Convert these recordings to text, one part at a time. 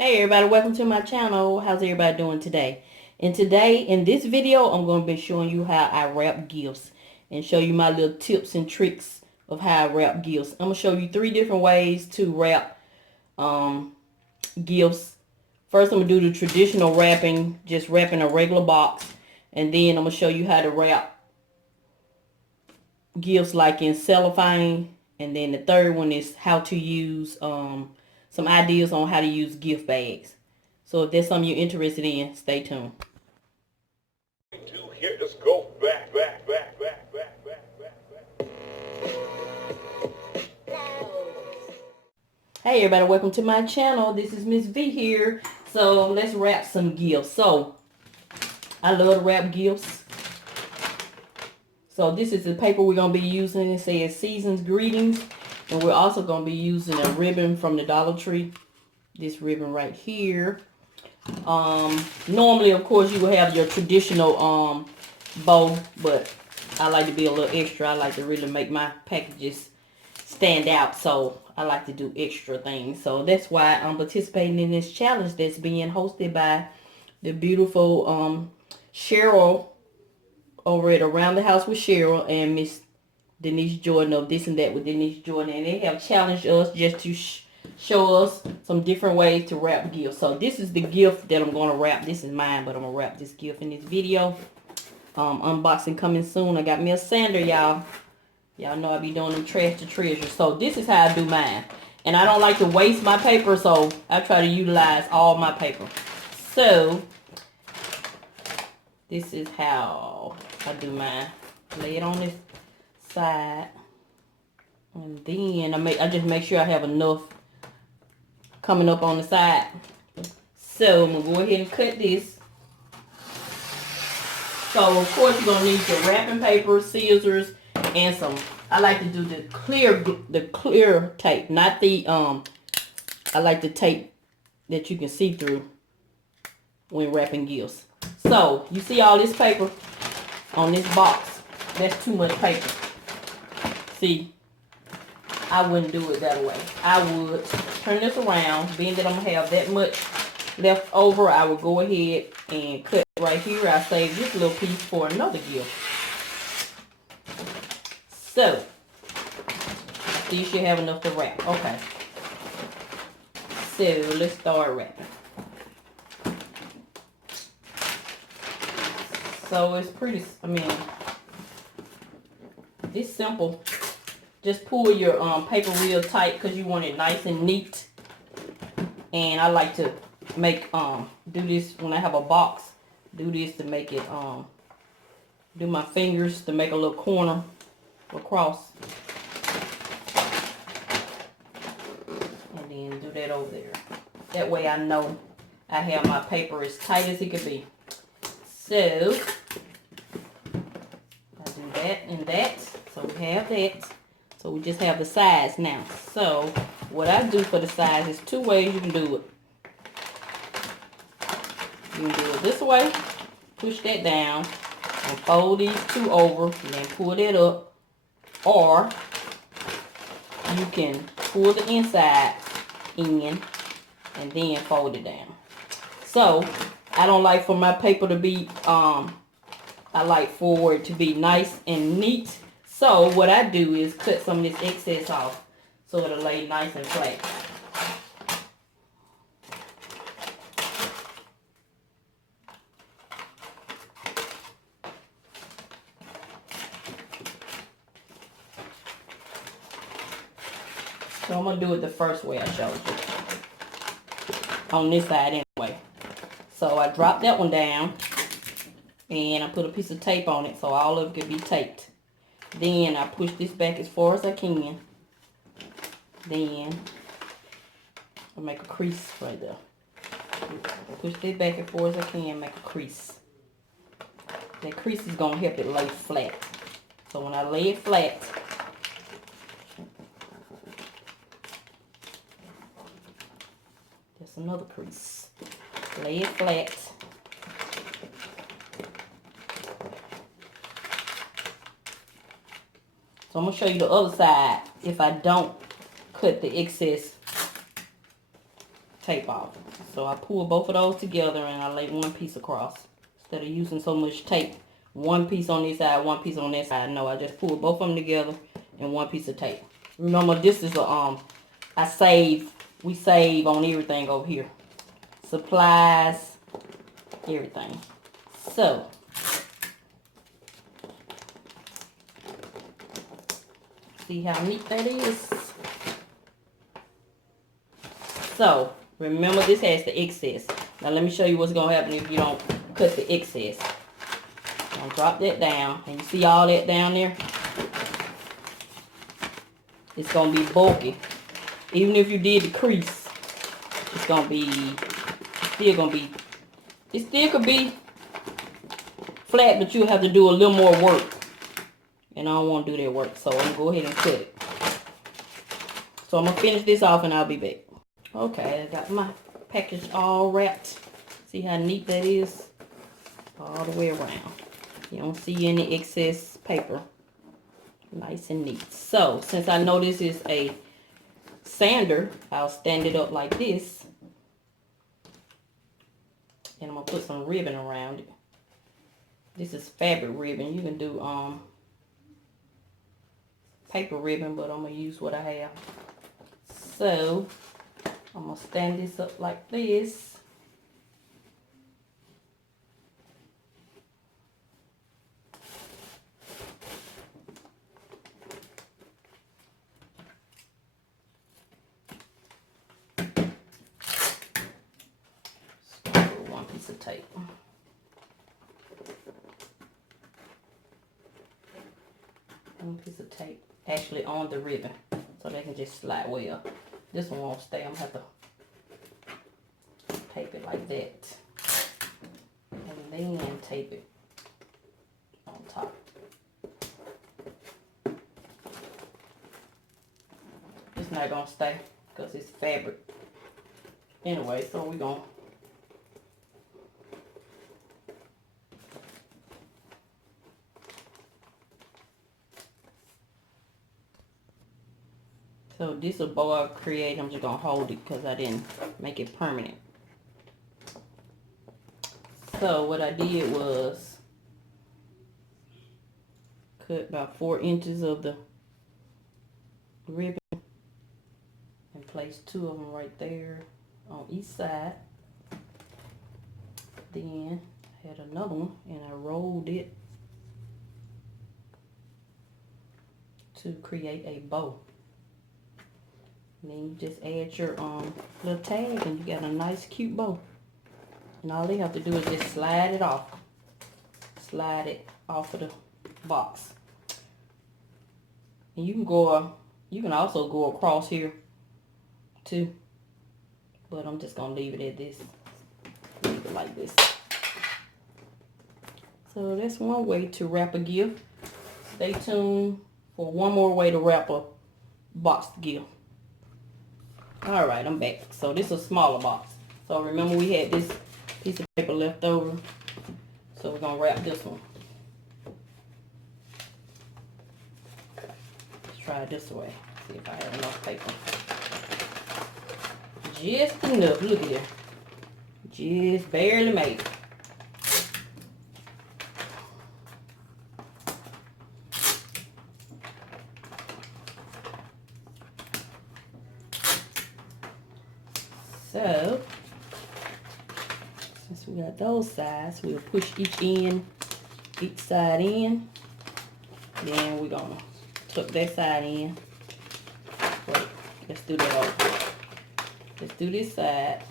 Hey everybody, welcome to my channel. How's everybody doing today? And today, in this video, I'm going to be showing you how I wrap gifts and show you my little tips and tricks of how I wrap gifts. I'm going to show you 3 different ways to wrap gifts. First, I'm going to do the traditional wrapping, just wrapping a regular box. And then I'm going to show you how to wrap gifts like in cellophane. And then the third one is how to use some ideas on how to use gift bags. So if there's something you're interested in, stay tuned. Here is go back. Hey everybody, welcome to my channel. This is Mrs Vee here. So let's wrap some gifts. So I love to wrap gifts. So this is the paper we're going to be using. It says Season's Greetings. And we're also going to be using a ribbon from the Dollar Tree. This ribbon right here. Normally, of course, you will have your traditional bow. But I like to be a little extra. I like to really make my packages stand out. So I like to do extra things. So that's why I'm participating in this challenge that's being hosted by the beautiful Cheryl over at Around the House with Cheryl and Miss Denise Jordan of This and That with Denise Jordan. And they have challenged us just to show us some different ways to wrap gifts. So this is the gift that I'm going to wrap. This is mine, but I'm going to wrap this gift in this video. Unboxing coming soon. I got me a sander, y'all. Y'all know I be doing them trash to treasure. So this is how I do mine. And I don't like to waste my paper, so I try to utilize all my paper. So this is how I do mine. Lay it on this side. And then I just make sure I have enough coming up on the side. So I'm going to go ahead and cut this. So of course you're going to need your wrapping paper, scissors, and some, I like to do the clear tape, not the, I like the tape that you can see through when wrapping gifts. So, you see all this paper on this box? That's too much paper. See, I wouldn't do it that way. I would turn this around, being that I'm going to have that much left over, I would go ahead and cut right here. I save this little piece for another gift. So you should have enough to wrap. Okay. So let's start wrapping. So it's pretty, it's simple. Just pull your paper real tight because you want it nice and neat. And I like to make, do this when I have a box. Do this to make it, do my fingers to make a little corner across. And then do that over there. That way I know I have my paper as tight as it could be. So I do that and that. So we have that. So we just have the sides now. So what I do for the sides is 2 ways you can do it. You can do it this way. Push that down. And fold these 2 over. And then pull that up. Or you can pull the inside in and then fold it down. So I don't like for my paper to be, I like for it to be nice and neat. So what I do is cut some of this excess off so it'll lay nice and flat. So I'm going to do it the first way I showed you. On this side anyway. So I drop that one down. And I put a piece of tape on it so all of it can be taped. Then I push this back as far as I can. Then I make a crease right there. Push this back as far as I can, make a crease. That crease is going to help it lay flat. So when I lay it flat, just another crease. Lay it flat. So I'm going to show you the other side if I don't cut the excess tape off. So I pull both of those together and I lay one piece across. Instead of using so much tape, one piece on this side, one piece on that side. No, I just pull both of them together and one piece of tape. Remember, this is a we save on everything over here. Supplies, everything. So see how neat that is? So remember, this has the excess. Now let me show you what's gonna happen if you don't cut the excess. I'm gonna drop that down, and you see all that down there? It's gonna be bulky. Even if you did the crease, it's gonna be, it still could be flat, but you'll have to do a little more work. And I don't want to do that work, so I'm gonna go ahead and cut it. So I'm gonna finish this off and I'll be back. Okay, I got my package all wrapped. See how neat that is? All the way around. You don't see any excess paper. Nice and neat. So, since I know this is a sander, I'll stand it up like this. And I'm going to put some ribbon around it. This is fabric ribbon. You can do paper ribbon, but I'm going to use what I have. So, I'm going to stand this up like this. One piece of tape. One piece of tape actually on the ribbon so they can just slide well. This one won't stay. I'm gonna have to tape it like that and then tape it on top. It's not gonna stay because it's fabric anyway, so we're gonna so this is a bow I created. I'm just going to hold it because I didn't make it permanent. So what I did was cut about 4 inches of the ribbon and place 2 of them right there on each side. Then I had another one and I rolled it to create a bow. And then you just add your little tag and you got a nice cute bow. And all they have to do is just slide it off. Slide it off of the box. And you can also go across here too. But I'm just gonna leave it at this. Leave it like this. So that's one way to wrap a gift. Stay tuned for one more way to wrap a boxed gift. Alright, I'm back. So this is a smaller box. So remember we had this piece of paper left over. So we're going to wrap this one. Let's try it this way. See if I have enough paper. Just enough. Look at here. Just barely made it. So, since we got those sides, we'll push each side in. Then we're gonna tuck that side in. Wait, let's do that over. Let's do this side,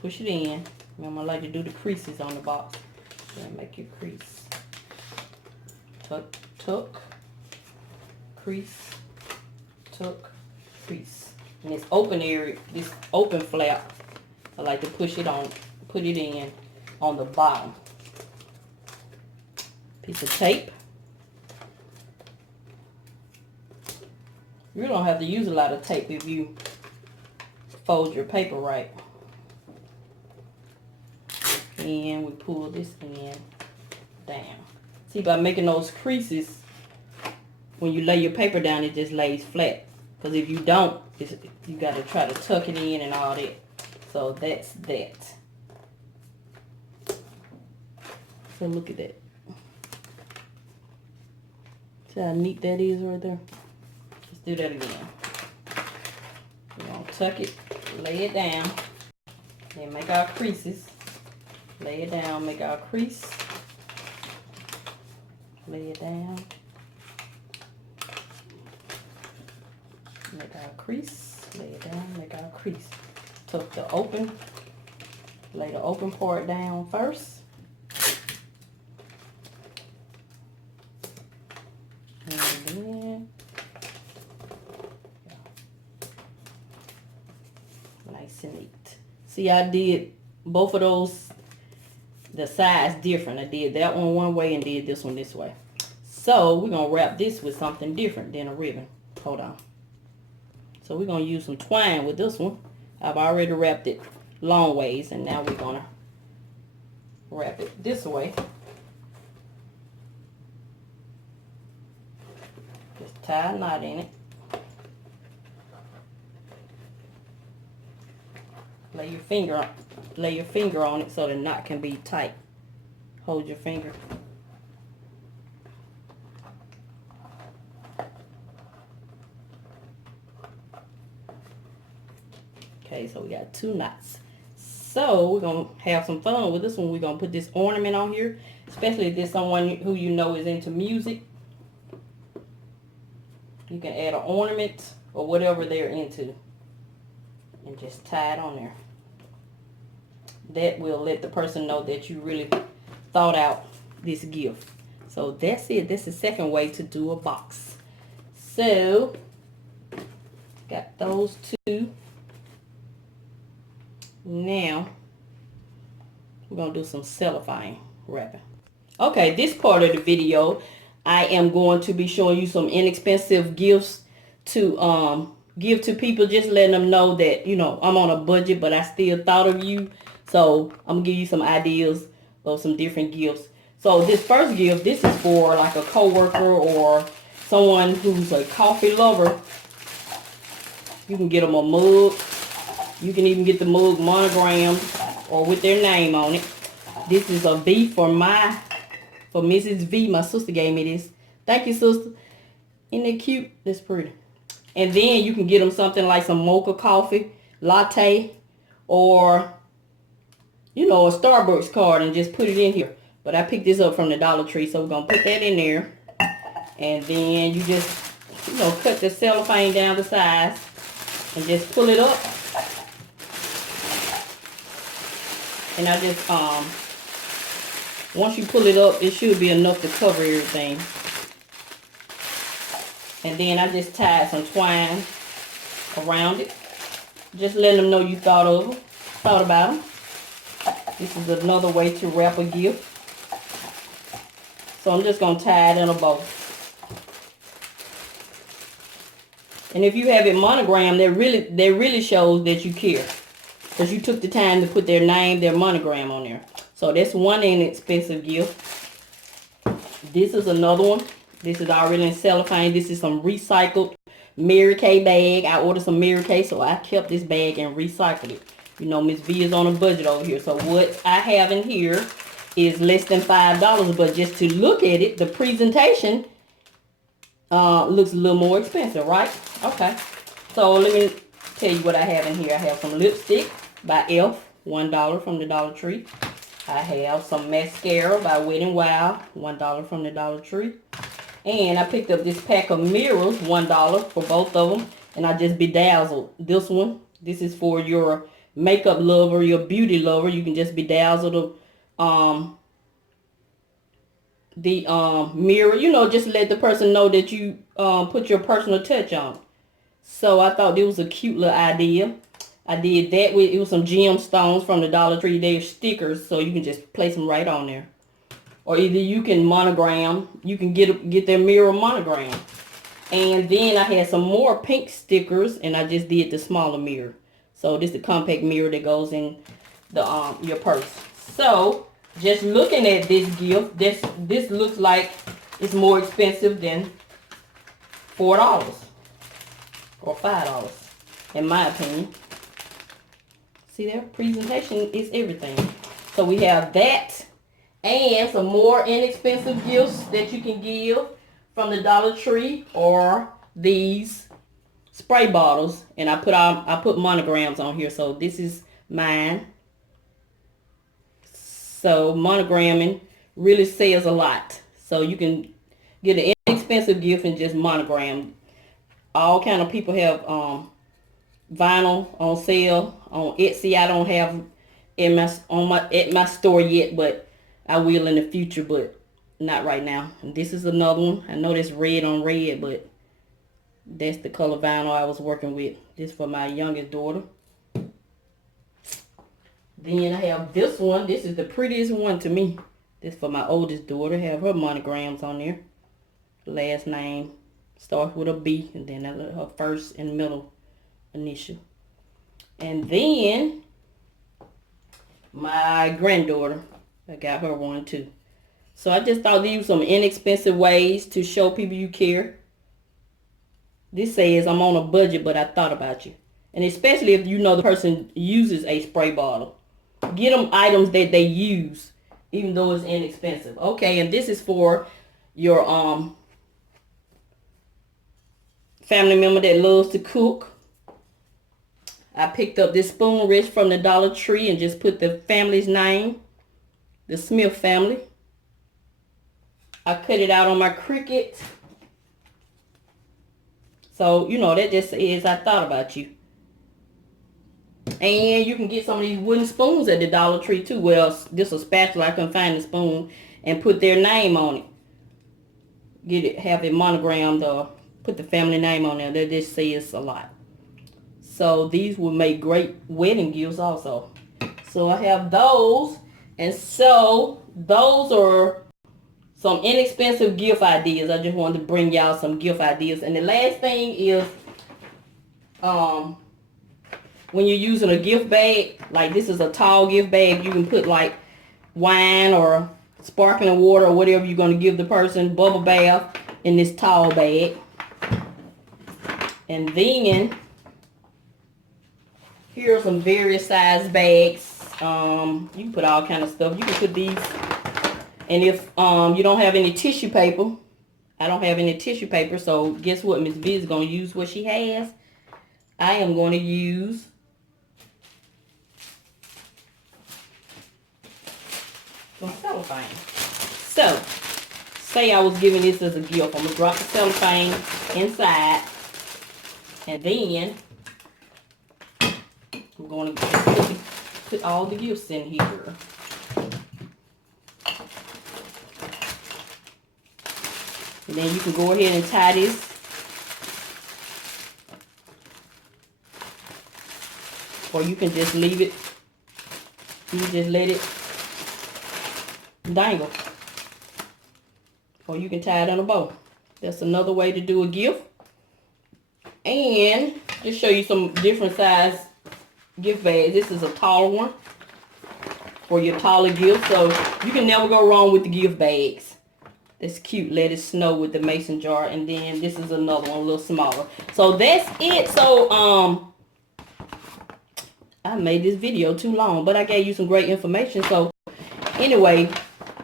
push it in. Remember, I like to do the creases on the box. Then make your crease. Tuck, tuck, crease, tuck, crease. And this open area, this open flap, I like to put it in on the bottom. Piece of tape. You don't have to use a lot of tape if you fold your paper right. And we pull this in down. See, by making those creases, when you lay your paper down, it just lays flat. Because if you don't, you got to try to tuck it in and all that. So that's that. So look at that. See how neat that is right there? Let's do that again. We're going to tuck it, lay it down, then make our creases. Lay it down, make our crease. Lay it down. Make our crease. Lay it down, make our crease. Tuck the open. Lay the open part down first. And then, nice and neat. See, I did both of those, the size different. I did that one way and did this one this way. So we're going to wrap this with something different than a ribbon. Hold on. So we're going to use some twine with this one. I've already wrapped it long ways, and now we're going to wrap it this way. Just tie a knot in it. Lay your finger on it so the knot can be tight. Hold your finger. Okay, so we got 2 knots. So we're gonna have some fun with this one. We're gonna put this ornament on here, especially if there's someone who you know is into music. You can add an ornament or whatever they're into and just tie it on there. That will let the person know that you really thought out this gift. So that's it. That's the second way to do a box. So got those 2. Now we're gonna do some cellophane wrapping. Okay, this part of the video I am going to be showing you some inexpensive gifts to give to people, just letting them know that, you know, I'm on a budget, but I still thought of you. So I'm gonna give you some ideas of some different gifts. So this first gift, this is for like a coworker or someone who's a coffee lover. You can get them a mug. You can even get the mug monogrammed or with their name on it. This is a V for Mrs Vee. My sister gave me this. Thank you, sister. Isn't it cute? That's pretty. And then you can get them something like some mocha coffee, latte, or, you know, a Starbucks card and just put it in here. But I picked this up from the Dollar Tree, so we're going to put that in there. And then you just, you know, cut the cellophane down to size and just pull it up. And I just, once you pull it up, it should be enough to cover everything. And then I just tied some twine around it. Just letting them know you thought about them. This is another way to wrap a gift. So I'm just going to tie it in a bow. And if you have it monogrammed, that really shows that you care. Because you took the time to put their name, their monogram on there. So that's one inexpensive gift. This is another one. This is already in cellophane. This is some recycled Mary Kay bag. I ordered some Mary Kay, so I kept this bag and recycled it. You know, Miss V is on a budget over here. So what I have in here is less than $5. But just to look at it, the presentation looks a little more expensive, right? Okay. So let me tell you what I have in here. I have some lipstick by Elf, $1 from the Dollar Tree. I have some mascara by Wet n Wild, $1 from the Dollar Tree. And I picked up this pack of mirrors, $1 for both of them. And I just bedazzled this one. This is for your makeup lover, your beauty lover. You can just bedazzle the mirror. You know, just let the person know that you put your personal touch on it. So I thought it was a cute little idea. I did that with, it was some gemstones from the Dollar Tree. They're stickers, so you can just place them right on there. Or either you can monogram, you can get their mirror monogram. And then I had some more pink stickers, and I just did the smaller mirror. So this is the compact mirror that goes in the your purse. So just looking at this gift, this looks like it's more expensive than $4 or $5, in my opinion. See, their presentation is everything. So we have that and some more inexpensive gifts that you can give from the Dollar Tree, or these spray bottles. And I put monograms on here. So this is mine. So monogramming really says a lot. So you can get an inexpensive gift and just monogram. All kind of people have vinyl on sale on Etsy. I don't have at my store yet, but I will in the future, but not right now. And this is another one. I know that's red on red, but that's the color vinyl I was working with. This for my youngest daughter. Then I have this one. This is the prettiest one to me. This for my oldest daughter. Have her monograms on there. Last name starts with a B, and then her first and middle initial. And then my granddaughter, I got her one too. So I just thought these were some inexpensive ways to show people you care. This says, I'm on a budget, but I thought about you. And especially if you know the person uses a spray bottle. Get them items that they use, even though it's inexpensive. Okay, and this is for your family member that loves to cook. I picked up this spoon rich from the Dollar Tree and just put the family's name, the Smith family. I cut it out on my Cricut. So, you know, that just says I thought about you. And you can get some of these wooden spoons at the Dollar Tree too. Well, this is a spatula. I couldn't find the spoon. And put their name on it. Get it, have it monogrammed, or put the family name on there. That just says a lot. So these will make great wedding gifts also. So I have those. And so those are some inexpensive gift ideas. I just wanted to bring y'all some gift ideas. And the last thing is, when you're using a gift bag, like this is a tall gift bag, you can put like wine or sparkling water or whatever you're going to give the person, bubble bath, in this tall bag. And then here are some various size bags. You can put all kind of stuff. You can put these. And if you don't have any tissue paper, I don't have any tissue paper, so guess what? Mrs Vee is going to use what she has. I am going to use some cellophane. So, say I was giving this as a gift. I'm going to drop the cellophane inside. And then I'm going to put all the gifts in here. And then you can go ahead and tie this. Or you can just leave it. You can just let it dangle. Or you can tie it on a bow. That's another way to do a gift. And just show you some different size gift bags. This is a taller one for your taller gifts. So you can never go wrong with the gift bags. That's cute. Let it snow with the mason jar. And then this is another one, a little smaller. So that's it. So I made this video too long, but I gave you some great information. So anyway,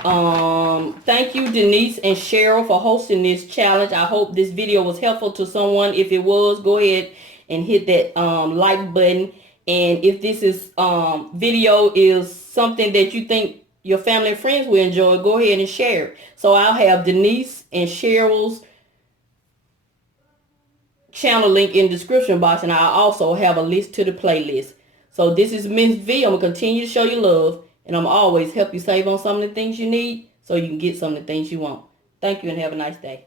thank you Denise and Cheryl for hosting this challenge. I hope this video was helpful to someone. If it was, go ahead and hit that like button. And if this is video is something that you think your family and friends will enjoy, go ahead and share it. So I'll have Denise and Cheryl's channel link in the description box, and I'll also have a list to the playlist. So this is Mrs Vee. I'm going to continue to show you love, and I'm always help you save on some of the things you need so you can get some of the things you want. Thank you and have a nice day.